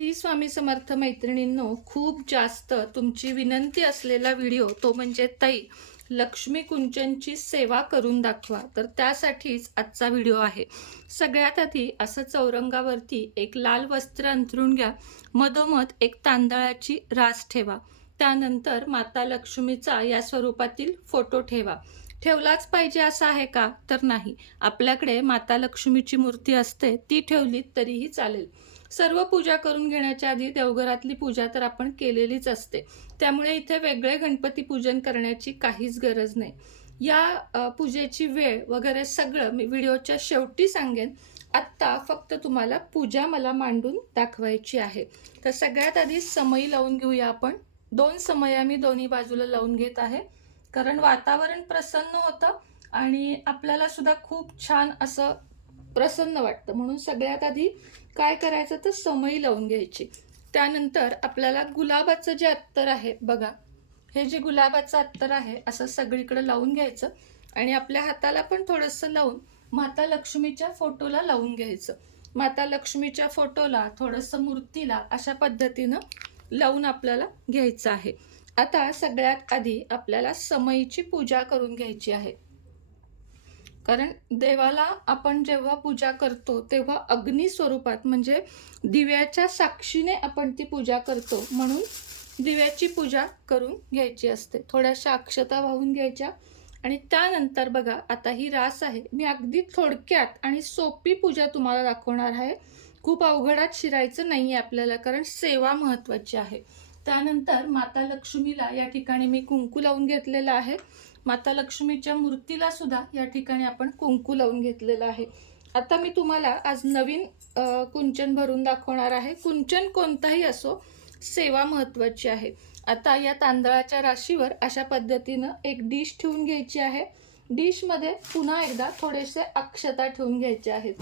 श्री स्वामी समर्थ मैत्रिणींनो, खूप जास्त तुमची विनंती असलेला व्हिडिओ तो म्हणजे ताई लक्ष्मी कुंचनची सेवा करून दाखवा. तर त्यासाठीच आजचा व्हिडिओ आहे. सगळ्यात आधी असं चौरंगावरती एक लाल वस्त्र अंथरून घ्या. मधोमध एक तांदळाची रास ठेवा. त्यानंतर माता लक्ष्मीचा या स्वरूपातील फोटो ठेवा. ठेवलाच पाहिजे असं आहे का? तर नाही. आपल्याकडे माता लक्ष्मीची मूर्ती असते, ती ठेवली तरीही चालेल. सर्व पूजा करून घेण्याच्या आधी देवघरातली पूजा तर आपण केलेलीच असते, त्यामुळे इथे वेगळे गणपती पूजन करण्याची काहीच गरज नाही. या पूजेची वेळ वगैरे सगळं मी व्हिडिओच्या शेवटी सांगेन. आत्ता फक्त तुम्हाला पूजा मला मांडून दाखवायची आहे. तर सगळ्यात आधी समई लावून घेऊया आपण. 2 समया मी दोन्ही बाजूला लावून घेत आहे, कारण वातावरण प्रसन्न होतं आणि आपल्याला सुद्धा खूप छान असं प्रसन्न वाटतं. म्हणून सगळ्यात आधी काय करायचं तर समई लावून घ्यायची. त्यानंतर आपल्याला गुलाबाचं जे अत्तर आहे बघा, हे जे गुलाबाचं अत्तर आहे असं सगळीकडे लावून घ्यायचं आणि आपल्या हाताला पण थोडंसं लावून माता लक्ष्मीच्या फोटोला लावून घ्यायचं. माता लक्ष्मीच्या फोटोला, थोडंसं मूर्तीला अशा पद्धतीनं लावून आपल्याला घ्यायचं आहे. आता सगळ्यात आधी आपल्याला समईची पूजा करून घ्यायची आहे, कारण देवाला आपण जेव्हा पूजा करतो तेव्हा अग्नी स्वरूपात म्हणजे दिव्याच्या साक्षीने आपण ती पूजा करतो. म्हणून दिव्याची पूजा करून घ्यायची असते. थोड्याशा अक्षता वाहून घ्यायच्या आणि त्यानंतर बघा, आता ही रास आहे. मी अगदी थोडक्यात आणि सोपी पूजा तुम्हाला दाखवणार आहे. खूप अवघडात शिरायचं नाही आहे आपल्याला, कारण सेवा महत्त्वाची आहे. त्यानंतर माता लक्ष्मीला या ठिकाणी मी कुंकू लावून घेतलेलं आहे. माता लक्ष्मीच्या मूर्तीला सुद्धा या ठिकाणी आपण कुंकू लावून घेतलेलं आहे. आता मी तुम्हाला आज नवीन कुंचन भरून दाखवणार आहे. कुंचन कोणताही असो, सेवा महत्त्वाची आहे. आता या तांदळाच्या राशीवर अशा पद्धतीनं एक डिश ठेवून घ्यायची आहे. डिशमध्ये पुन्हा एकदा थोडेसे अक्षता ठेवून घ्यायचे आहेत.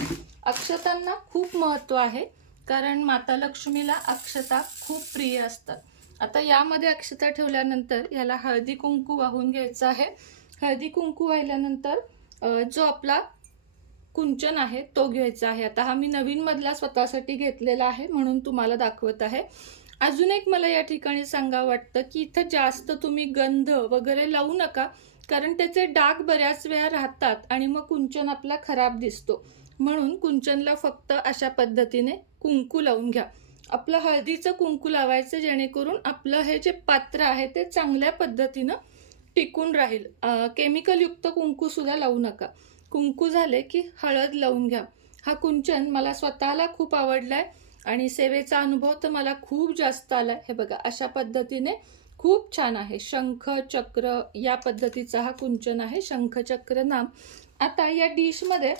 अक्षतांना खूप महत्त्व आहे, कारण माता लक्ष्मीला अक्षता खूप प्रिय असतात. आता यामध्ये अक्षता ठेवल्यानंतर याला हळदी कुंकू वाहून घ्यायचं आहे. हळदी कुंकू वाहिल्यानंतर जो आपला कुंचन आहे तो घ्यायचा आहे. आता हा मी नवीन मधला स्वतःसाठी घेतलेला आहे, म्हणून तुम्हाला दाखवत आहे. अजून एक मला या ठिकाणी सांगावं वाटतं की इथं जास्त तुम्ही गंध वगैरे लावू नका, कारण त्याचे डाग बऱ्याच वेळा राहतात आणि मग कुंचन आपला खराब दिसतो. म्हणून कुंचनला फक्त अशा पद्धतीने कुंकू लावून घ्या. आपलं हळदीचं कुंकू लावायचं, जेणेकरून आपलं हे जे पात्र आहे ते चांगल्या पद्धतीनं टिकून राहील. केमिकलयुक्त कुंकू सुद्धा लावू नका. कुंकू झाले की हळद लावून घ्या. हा कुंचन मला स्वतःला खूप आवडलाय आणि सेवेचा अनुभव तर मला खूप जास्त आलाय. हे बघा, अशा पद्धतीने खूप छान आहे. शंख चक्र या पद्धतीचा हा कुंचन आहे, शंख चक्र नाम. आता या डिशमध्ये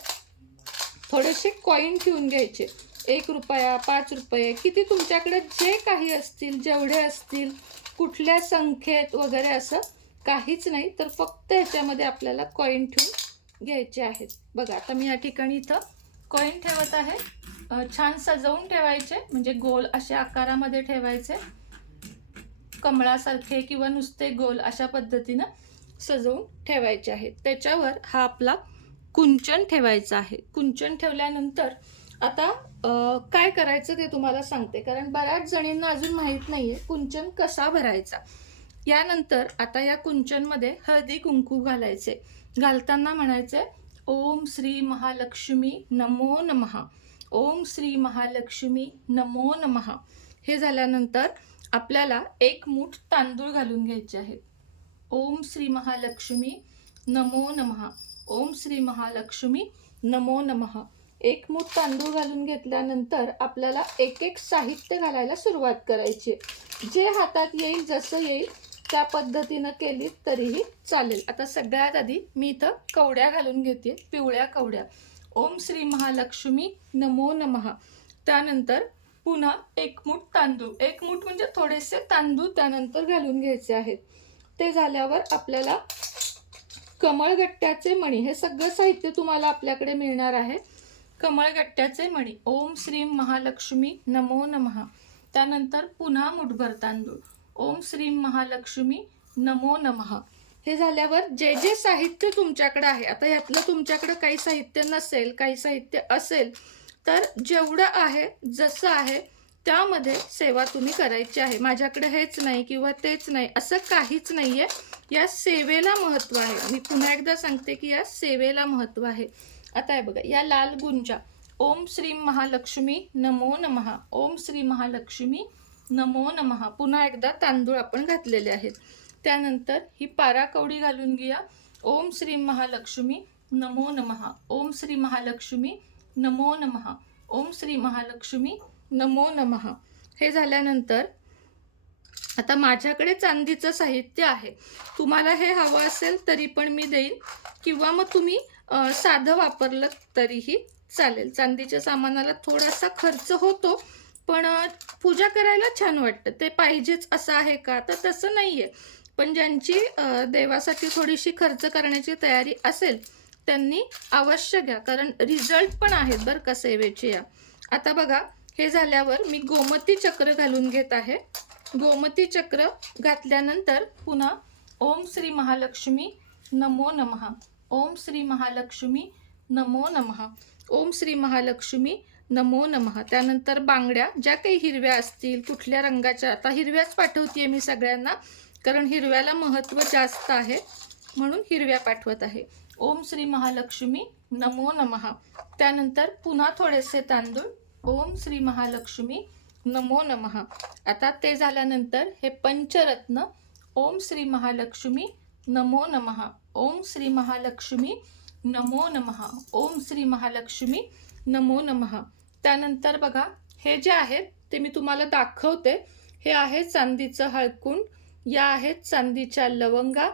थोडेसे कॉईन ठेवून घ्यायचे. 1 रुपया, 5 रुपये, किती तुमच्याकडे जे काही असतील, जेवढे असतील, कुठल्या संख्येत वगैरे असं काहीच नाही, तर फक्त ह्याच्यामध्ये आपल्याला कॉईन ठेवून घ्यायचे आहेत. बघा, आता मी या ठिकाणी इथं कॉईन ठेवत आहे. छान सजवून ठेवायचे, म्हणजे गोल अशा आकारामध्ये ठेवायचे, कमळासारखे किंवा नुसते गोल अशा पद्धतीनं सजवून ठेवायचे आहेत. त्याच्यावर हा आपला कुंचन ठेवायचा आहे. कुंचन ठेवल्यानंतर आता काय करायचं ते तुम्हाला सांगते, कारण बऱ्याच जणींना अजून माहीत नाहीये कुंचन कसा भरायचा. यानंतर आता या कुंचनमध्ये हळदी कुंकू घालायचे. घालताना म्हणायचे ओम श्री महालक्ष्मी नमो नमः, ओम श्री महालक्ष्मी नमो नमः. हे झाल्यानंतर आपल्याला 1 मूठ तांदूळ घालून घ्यायचे आहेत. ओम श्री महालक्ष्मी नमो नमः, ओम श्री महालक्ष्मी नमो नमः. 1 मूठ तांदूळ घालून घेतल्यानंतर आपल्याला एक एक साहित्य घालायला सुरुवात करायची. जे हातात येईल, जसं येईल त्या पद्धतीनं केली तरीही चालेल. आता सगळ्यात आधी मी इथं कवड्या घालून घेते, पिवळ्या कवड्या. ओम श्री महालक्ष्मी नमो नमः. त्यानंतर पुन्हा 1 मूठ तांदूळ, 1 मूठ म्हणजे थोडेसे तांदूळ त्यानंतर घालून घ्यायचे आहेत. ते झाल्यावर आपल्याला कमळगट्ट्याचे मणी, हे सगळं साहित्य तुम्हाला आपल्याकडे मिळणार आहे. कमळगट्ट्याचे मणी, ओम श्री महालक्ष्मी नमो नमः. त्यानंतर पुन्हा मुठभर तांदूळ, ओम श्री महालक्ष्मी नमो नमः. हे झाल्यावर जे जे साहित्य तुमच्याकडे आहे, आता यातलं तुमच्याकडे काही साहित्य नसेल, काही साहित्य असेल, तर जेवढं आहे जसं आहे त्यामध्ये सेवा तुम्ही करायची आहे. माझ्याकडे हेच नाही किंवा तेच नाही असं काहीच नाही आहे. या सेवेला महत्त्व आहे. मी पुन्हा एकदा सांगते की या सेवेला महत्त्व आहे. आता आहे बघा, या लाल गुंजा, ओम श्री महालक्ष्मी नमो नमः, ओम श्री महालक्ष्मी नमो नमः. पुन्हा एकदा तांदूळ आपण घातलेले आहेत. त्यानंतर ही पाराकवडी घालून घ्या. ओम श्री महालक्ष्मी नमो नमः, ओम श्री महालक्ष्मी नमो नमः, ओम श्री महालक्ष्मी नमो नमः. हे झाल्यानंतर आता माझ्याकडे चांदीचं साहित्य आहे. तुम्हाला हे हवं असेल तरी पण मी देईन, किंवा मग तुम्ही साधं वापरलं तरीही चालेल. चांदीच्या सामानाला थोडासा खर्च होतो, पण पूजा करायला छान वाटतं. ते पाहिजेच असं आहे का, तर तसं नाही आहे. पण ज्यांची देवासाठी थोडीशी खर्च करण्याची तयारी असेल त्यांनी अवश्य घ्या, कारण रिझल्ट पण आहेत बरं का सेवेचे. या आता बघा, हे झाल्यावर मी गोमती चक्र घालून घेत आहे. गोमती चक्र घातल्यानंतर पुन्हा ओम श्री महालक्ष्मी नमो नमः, ओम श्री महालक्ष्मी नमो नमः, ओम श्री महालक्ष्मी नमो नमः. त्यानंतर बांगड्या ज्या काही हिरव्या असतील, कुठल्या रंगाच्या, आता हिरव्याच पाठवते मी सगळ्यांना, कारण हिरव्याला महत्त्व जास्त आहे म्हणून हिरव्या पाठवत आहे. ओम श्री महालक्ष्मी नमो नमः. त्यानंतर पुन्हा थोडेसे तांदूळ, ओम श्री महालक्ष्मी नमो नमः. आता ते झाल्यानंतर हे पंचरत्न, ओम श्री महालक्ष्मी नमो नमः, ओम श्री महालक्ष्मी नमो नमः, ओम श्री महालक्ष्मी नमो नमः. त्यानंतर बघा, हे जे आहेत ते मी तुम्हाला दाखवते. हे आहे चांदीचं हळकुंड, या आहेत चांदीच्या लवंगा,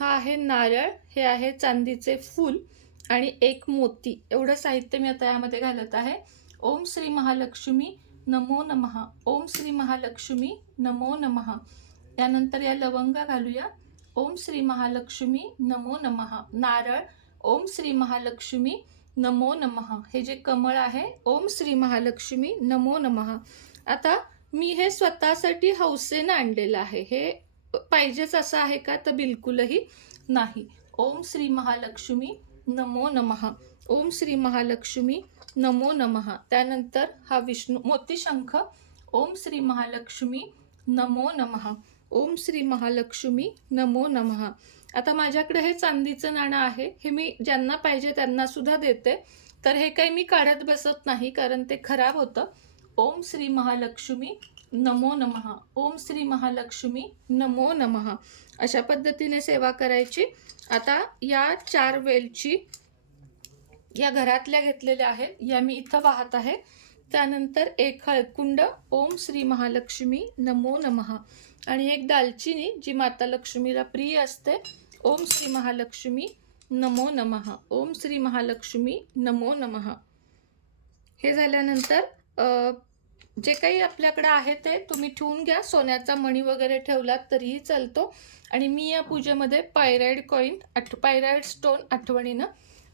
हा आहे नारळ, हे आहे चांदीचे फूल आणि एक मोती. एवढं साहित्य मी आता यामध्ये घालत आहे. ओम श्री महालक्ष्मी नमो नमः, ओम श्री महालक्ष्मी नमो नमः. त्यानंतर या लवंगा घालूया. ओम श्री महालक्ष्मी नमो नमः. नारळ, ओम श्री महालक्ष्मी नमो नमः. हे जे कमळ आहे, ओम श्री महालक्ष्मी नमो नमः. आता मी हे स्वतःसाठी हौसेनं आणलेलं आहे. हे पाहिजेच असं आहे का, तर बिलकुलही नाही. ओम श्री महालक्ष्मी नमो नमः, ओम श्री महालक्ष्मी नमो नमः. त्यानंतर हा विष्णू मोती शंख, ओम श्री महालक्ष्मी नमो नमः, ओम श्री महालक्ष्मी नमो नमः. आता माझ्याकडे हे चांदीचं नाणं आहे. हे मी ज्यांना पाहिजे त्यांना सुद्धा देते, तर हे काही मी काढत बसत नाही कारण ते खराब होतं. ओम श्री महालक्ष्मी नमो नमः, ओम श्री महालक्ष्मी नमो नमः. अशा पद्धतीने सेवा करायची. आता या 4 वेलची या घरातल्या घेतलेल्या आहेत, या मी इथं वाहत आहे. त्यानंतर एक हळकुंड, ओम श्री महालक्ष्मी नमो नमः, आणि एक दालचिनी जी माता लक्ष्मीला प्रिय असते. ओम श्री महालक्ष्मी नमो नमः, ओम श्री महालक्ष्मी नमो नमः. हे झाल्यानंतर जे काही आपल्याकडे आहे ते तुम्ही ठेवून घ्या. सोन्याचा मणी वगैरे ठेवलात तरीही चालतो. आणि मी या पूजेमध्ये पायराईड कॉईन, पायराईड स्टोन आठवणीनं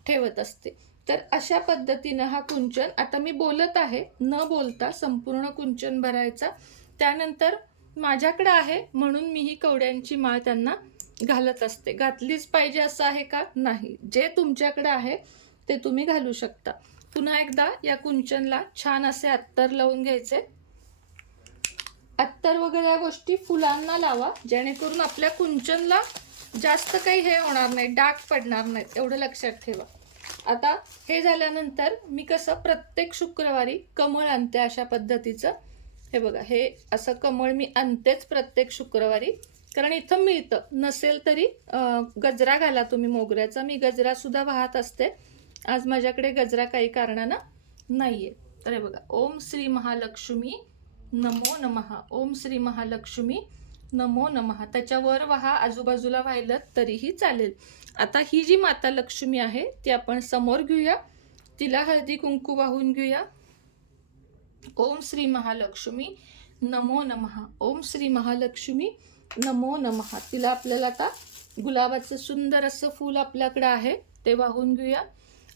ठेवत असते. तर अशा पद्धतीनं हा कुंचन, आता मी बोलत आहे, न बोलता संपूर्ण कुंचन भरायचा. त्यानंतर माझ्याकडे आहे म्हणून मी ही कवड्यांची माळ त्यांना घालत असते. घातलीच पाहिजे असं आहे का, नाही. जे तुमच्याकडे आहे ते तुम्ही घालू शकता. पुन्हा एकदा या कुंचनला छान असे अत्तर लावून घ्यायचे. अत्तर वगैरे या गोष्टी फुलांना लावा, जेणेकरून आपल्या कुंचनला जास्त काही हे होणार नाही, डाग पडणार नाहीत, एवढं लक्षात ठेवा. आता हे झाल्यानंतर मी कसं प्रत्येक शुक्रवारी कमळ आणते अशा पद्धतीचं. हे बघा, हे असं कमळ मी आणतेच प्रत्येक शुक्रवारी, कारण इथं मिळतं. नसेल तरी गजरा घाला तुम्ही मोगऱ्याचा. मी गजरा सुद्धा वाहत असते. आज माझ्याकडे गजरा काही कारणानं नाहीये. तर हे बघा, ओम श्री महालक्ष्मी नमो नमः, ओम श्री महालक्ष्मी नमो नमः. त्याच्यावर वाहा, आजूबाजूला वाहिलं तरीही चालेल. आता ही जी माता लक्ष्मी आहे ती आपण समोर घेऊया. तिला हळदी कुंकू वाहून घेऊया. ओम श्री महालक्ष्मी नमो नमः, ओम श्री महालक्ष्मी नमो नमः. तिला आपल्याला आता गुलाबाचं सुंदर असं फूल आपल्याकडे आहे ते वाहून घेऊया.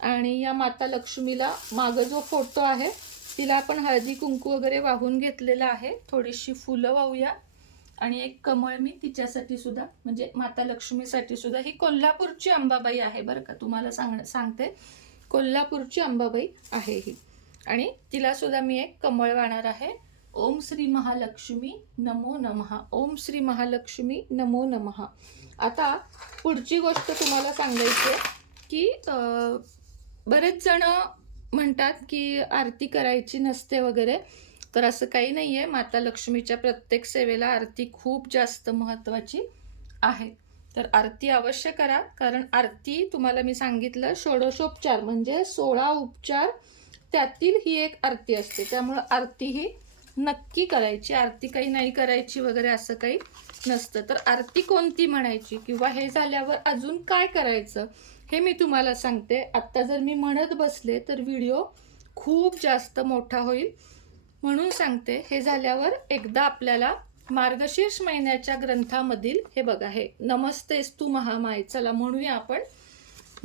आणि या माता लक्ष्मीला मागं जो फोटो आहे तिला आपण हळदी कुंकू वगैरे वाहून घेतलेला आहे. थोडीशी फुलं वाहूया. आणि एक कमळ मी तिच्यासाठी सुद्धा, म्हणजे माता लक्ष्मीसाठी सुद्धा. ही कोल्हापूरची अंबाबाई आहे बरं का, तुम्हाला सांगते, कोल्हापूरची अंबाबाई आहे ही. आणि तिला सुद्धा मी एक कमळ वाहणार आहे. ओम श्री महालक्ष्मी नमो नमः. ओम श्री महालक्ष्मी नमो नमः. आता पुढची गोष्ट तुम्हाला सांगायची आहे की बरेच जण म्हणतात की आरती करायची नसते वगैरे, तर असं काही नाही आहे. माता लक्ष्मीच्या प्रत्येक सेवेला आरती खूप जास्त महत्त्वाची आहे. तर आरती अवश्य करा, कारण आरती तुम्हाला मी सांगितलं षोडशोपचार म्हणजे 16 उपचार त्यातील ही एक आरती असते. त्यामुळं आरती ही नक्की करायची. आरती काही नाही करायची वगैरे असं काही नसतं. तर आरती कोणती म्हणायची किंवा हे झाल्यावर अजून काय करायचं हे मी तुम्हाला सांगते. आत्ता जर मी म्हणत बसले तर व्हिडिओ खूप जास्त मोठा होईल, म्हणून सांगते. हे झाल्यावर एकदा आपल्याला मार्गशीर्ष महिन्याच्या ग्रंथामधील हे बघा, हे नमस्तेस्तु महामाये. चला म्हणूया आपण.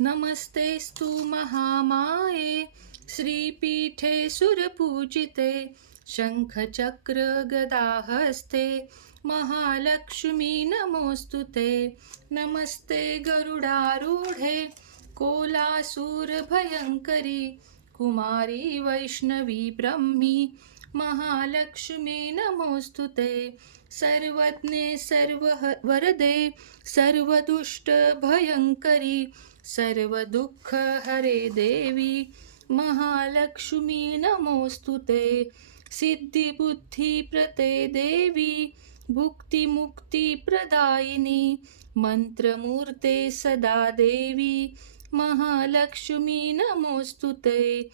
नमस्तेस्तु महामाये श्रीपीठे सुरपूजिते शंखचक्र गदाहस्ते महालक्ष्मी नमोस्तुते. नमस्ते गरुडारूढे कोलासूर भयंकरी कुमारी वैष्णवी ब्रह्मी महालक्ष्मी नमोस्तुते. सर्वज्ञे सर्ववरदे सर्वदुष्ट भयंकरी सर्वदुःख हरे देवी महालक्ष्मी नमोस्तुते. सिद्धिबुद्धी प्रते देवी भुक्तिमुक्ति प्रदायिनी मंत्रमूर्ते सदा देवी महालक्ष्मी नमोस्तुते.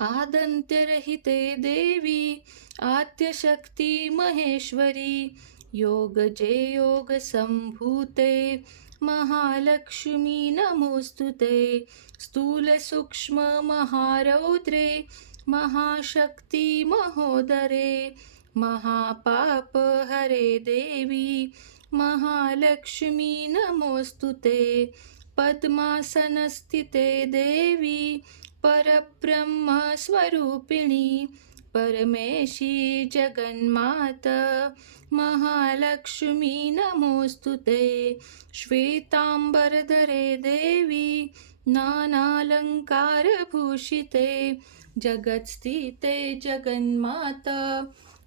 आदंत्यरहिते देवी आद्यशक्ति महेश्वरी योगजे योग संभूते महालक्ष्मी नमोस्तुते. स्थूल सूक्ष्म महारौद्रे महाशक्ति महोदरे महापाप हरे देवी महालक्ष्मी नमोस्तुते. पद्मासनस्थिते देवी परब्रह्म स्वरूपिणी परमेशी जगन्माता महालक्ष्मी नमोस्तुते. श्वेतांबरधरे देवी नानालंकार भूषिते जगत्स्थिते जगन्माता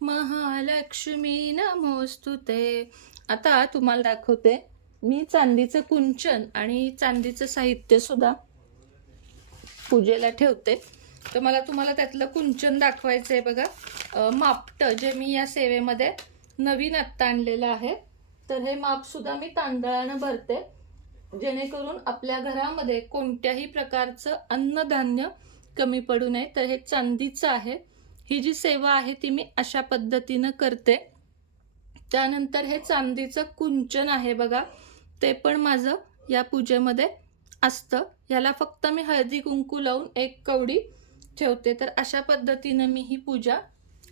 महालक्ष्मी नमोस्तुते. आता तुम्हाला दाखवते मी चांदीचं कुंचन आणि चांदीचं साहित्य सुद्धा पूजेला ठेवते. तर मला तुम्हाला त्यातलं कुंचन दाखवायचं आहे बघा. मापटं जे मी या सेवेमध्ये नवीन आत्ता आणलेलं आहे. तर हे मापसुद्धा मी तांदळानं भरते, जेणेकरून आपल्या घरामध्ये कोणत्याही प्रकारचं अन्नधान्य कमी पडू नये. तर हे चांदीचं आहे. ही जी सेवा आहे ती मी अशा पद्धतीनं करते. त्यानंतर हे चांदीचं कुंचन आहे बघा, ते पण माझं या पूजेमध्ये असतं. याला फक्त मी हळदी कुंकू लावून एक कवडी ठेवते. तर अशा पद्धतीनं मी ही पूजा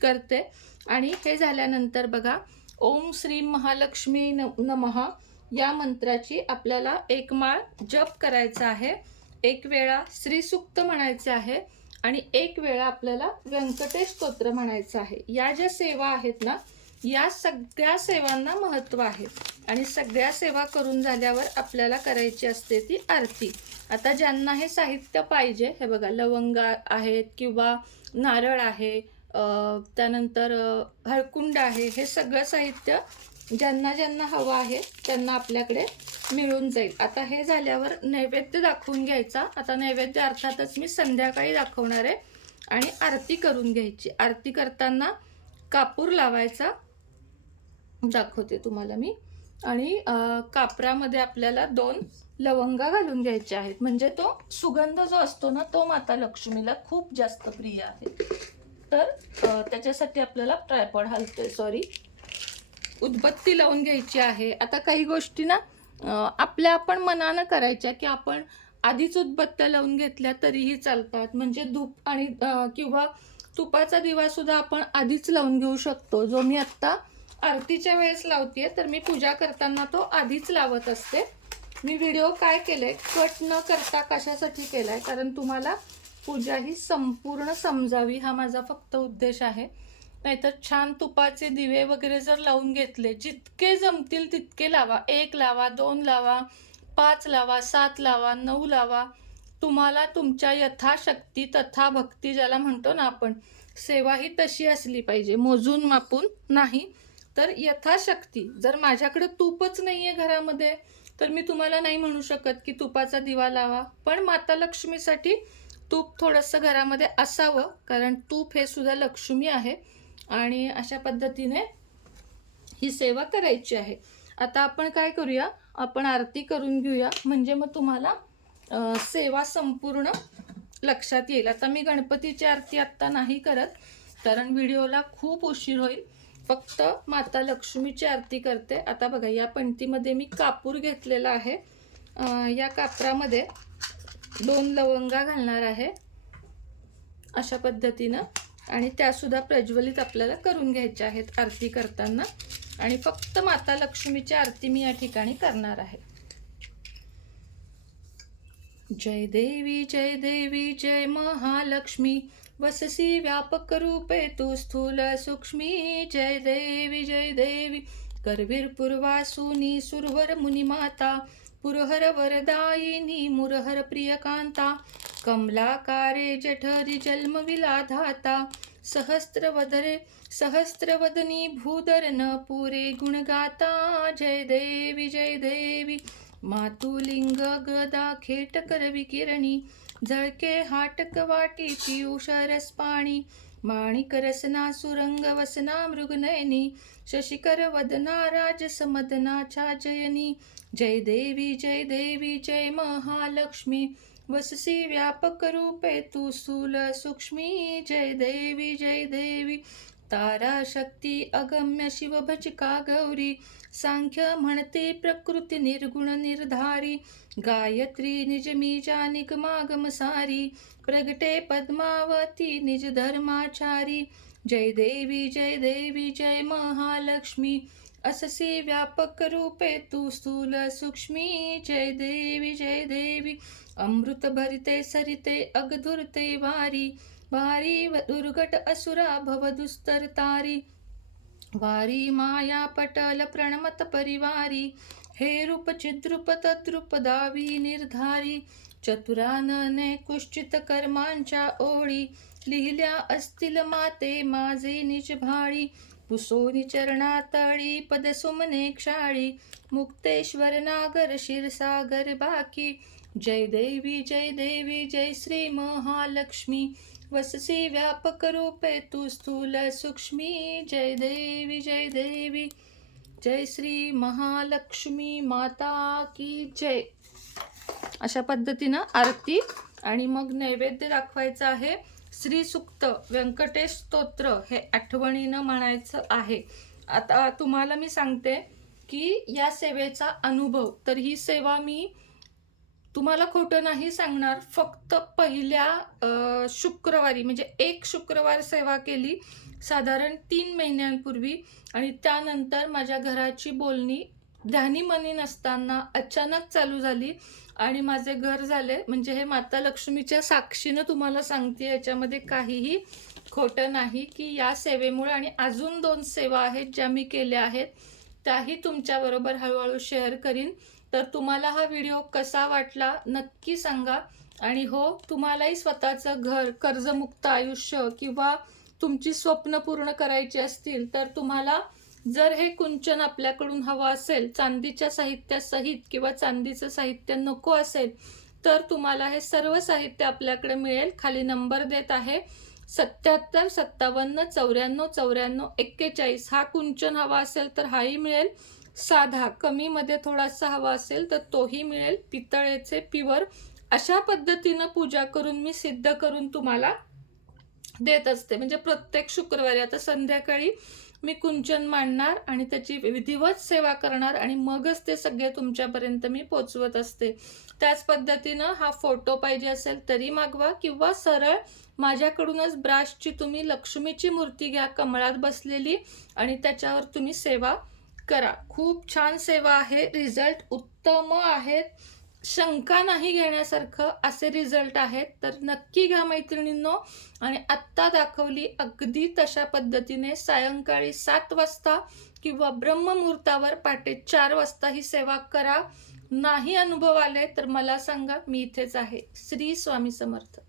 करते. आणि हे झाल्यानंतर बघा, ओम श्री महालक्ष्मी नमः या मंत्राची आपल्याला एक माळ जप करायचा आहे. एक वेळा श्रीसूक्त म्हणायचे आहे आणि एक वेळा आपल्याला व्यंकटेश स्तोत्र म्हणायचं आहे. या ज्या सेवा आहेत ना, या सगळ्या सेवांना महत्त्व आहे. आणि सगळ्या सेवा करून झाल्यावर आपल्याला करायची असते ती आरती. आता ज्यांना हे साहित्य पाहिजे, हे बघा लवंग आहेत किंवा नारळ आहे, त्यानंतर हळकुंड आहे, हे सगळं साहित्य ज्यांना ज्यांना हवं आहे त्यांना आपल्याकडे मिळून जाईल. आता हे झाल्यावर नैवेद्य दाखवून घ्यायचा. आता नैवेद्य अर्थातच मी संध्याकाळी दाखवणार आहे. आणि आरती करून घ्यायची. आरती करताना कापूर लावायचा दाखवते तुम्हाला मी. आणि कापरामध्ये आपल्याला 2 लवंगा घालून घ्यायच्या आहेत, म्हणजे तो सुगंध जो असतो ना, तो माता लक्ष्मीला खूप जास्त प्रिय आहे. तर त्याच्यासाठी आपल्याला ट्रायपॉड उदबत्ती लावून घ्यायची आहे. आता काही गोष्टी ना आपल्या आपण मनानं करायच्या, की आपण आधीच उदबत्त्या लावून घेतल्या तरीही चालतात. म्हणजे धूप आणि किंवा तुपाचा दिवा सुद्धा आपण आधीच लावून घेऊ शकतो. जो मी आत्ता आरतीच्या वेळेस लावते, तर मी पूजा करताना तो आधीच लावत असते. मी व्हिडिओ काय केले, कट न करता कशासाठी केलाय, कारण तुम्हाला पूजा ही संपूर्ण समजावी, हा माझा फक्त उद्देश आहे. नाहीतर छान तुपाचे दिवे वगैरे जर लावून घेतले, जितके जमतील तितके लावा. 1 लावा, 2 लावा, 5 लावा, 7 लावा, 9 लावा. तुम्हाला तुमच्या यथाशक्ती तथा भक्ती ज्याला म्हणतो ना आपण, सेवा ही तशी असली पाहिजे, मोजून मापून नाही. तर यथाशक्ती, जर माझ्याकडे तूपच नाहीये घरामध्ये तर मी तुम्हाला नाही म्हणू शकत की तुपाचा दिवा लावा, पण माता लक्ष्मीसाठी तूप थोडंसं घरामध्ये असावं, कारण तूप हे सुद्धा लक्ष्मी आहे. आणि अशा पद्धतीने ही सेवा करायची आहे. आता आपण काय करूया, आपण आरती करून घेऊया, म्हणजे मग तुम्हाला सेवा संपूर्ण लक्षात येईल. आता मी गणपतीची आरती आत्ता नाही करत, कारण व्हिडिओला खूप उशीर होईल. फक्त माता लक्ष्मीची आरती करते. आता बघा, या पंक्तीमध्ये मी कापूर घेतलेला आहे. या कापरामध्ये 2 लवंगा घालणार आहे अशा पद्धतीनं, आणि त्यासुद्धा प्रज्वलित आपल्याला करून घ्यायच्या आहेत आरती करताना. आणि फक्त माता लक्ष्मीची आरती मी या ठिकाणी करणार आहे. जय देवी जय महालक्ष्मी, वससी व्यापक रूपे तू स्थूल सूक्ष्मी. जय देवी करवीर पूर्वासूनी सुरवर मुनिमाता, पुरहर वरदायिनी मुरहर प्रियकांता. कमलाकारे जठरी जन्मविलाधाता, सहस्त्रवदनी भूधरन पुरे गुणगाता. जय देवी मातुलिंग गदा खेटकर विकिरणी, झळके हाटक वाटी पियुष रसपाणी. माणिक रसना सुरंग वसना मृगनयनी, शशिकर वदना राजसमदनाच्या जयनी. जय देवी जय महालक्ष्मी, वससी व्यापक रूपे तू स्थूल सूक्ष्मी. जय देवी तारा शक्ती अगम्य शिवभजिका गौरी, सांख्य म्हणते प्रकृती निर्गुण निर्धारी. गायत्री निज मीजा निगमागम सारी, प्रगटे पद्मावती निज धर्माचारी. जय देवी जय महालक्ष्मी, अससी व्यापक रूपे तू स्थूल सूक्ष्मी. जय देवी अमृत भरिते सरिते अगधुरते वारी, वारी दुर्घट असुरा भव दुस्तर तारी. वारी माया पटल प्रणमत परिवारी, हे रूप चिद्रूप तद्रूप दावी निर्धारी. चतुरानने कुश्चित कर्मांच्या ओळी, लिहिल्या असतील माते माझे निज भाळी. पुसोनी चरणातळी पद सुमने क्षाळी, मुक्तेश्वर नागर क्षीरसागर बाकी. जय देवी जय श्री महालक्ष्मी, वससी व्यापक रूपे तू स्थूल सूक्ष्मी. जय देवी जय श्री महालक्ष्मी माता की जय. अशा पद्धतीनं आरती, आणि मग नैवेद्य दाखवायचं आहे. श्री सुक्त व्यंकटेश स्तोत्र हे आठवणीनं म्हणायचं आहे. आता तुम्हाला मी सांगते की या सेवेचा अनुभव, तर ही सेवा मी तुम्हाला खोटं नाही सांगणार, फक्त पहिल्या शुक्रवारी, म्हणजे 1 शुक्रवार सेवा केली साधारण 3 महिन्यांपूर्वी. आणि त्यानंतर माझ्या घराची बोलणी ध्यानीमनी नसताना अचानक चालू झाली आणि माझे घर झाले. म्हणजे हे माता लक्ष्मीच्या साक्षीनं तुम्हाला सांगते, याच्यामध्ये काहीही खोटं नाही, की या सेवेमुळे, आणि अजून 2 सेवा आहेत ज्या मी केल्या आहेत, त्याही तुमच्याबरोबर हळूहळू शेअर करीन. तर तुम्हाला हा व्हिडिओ कसा वाटला नक्की सांगा. आणि हो, तुम्हालाही स्वतःचं घर, कर्जमुक्त आयुष्य किंवा तुमची स्वप्न पूर्ण करायची असतील, तर तुम्हाला जर हे कुंचन आपल्याकडून हवं असेल चांदीच्या साहित्यासहित, किंवा चांदीचं साहित्य नको असेल, तर तुम्हाला हे सर्व साहित्य आपल्याकडे मिळेल. खाली नंबर देत आहे 77 57 94 94 41. हा कुंचन हवा असेल तर हाही मिळेल. साधा कमीमध्ये थोडासा हवा असेल तर तोही मिळेल. पितळेचे प्युअर अशा पद्धतीनं पूजा करून मी सिद्ध करून तुम्हाला देत असते. म्हणजे प्रत्येक शुक्रवारी आता संध्याकाळी मी कुंचन मांडणार आणि त्याची विधिवत सेवा करणार, आणि मगच ते सगळे तुमच्यापर्यंत मी पोचवत असते. त्याच पद्धतीनं हा फोटो पाहिजे असेल तरी मागवा, किंवा सरळ माझ्याकडूनच ब्राशची तुम्ही लक्ष्मीची मूर्ती घ्या कमळात बसलेली, आणि त्याच्यावर तुम्ही सेवा करा. खूप छान सेवा आहे, रिझल्ट उत्तम आहेत, शंका नाही घेण्यासारखं असे रिझल्ट आहेत. तर नक्की घ्या मैत्रिणींनो. आणि आत्ता दाखवली अगदी तशा पद्धतीने सायंकाळी 7 वाजता किंवा ब्रह्ममुहूर्तावर पहाटे 4 वाजता ही सेवा करा. नाही अनुभव आले तर मला सांगा, मी इथेच आहे. श्री स्वामी समर्थ.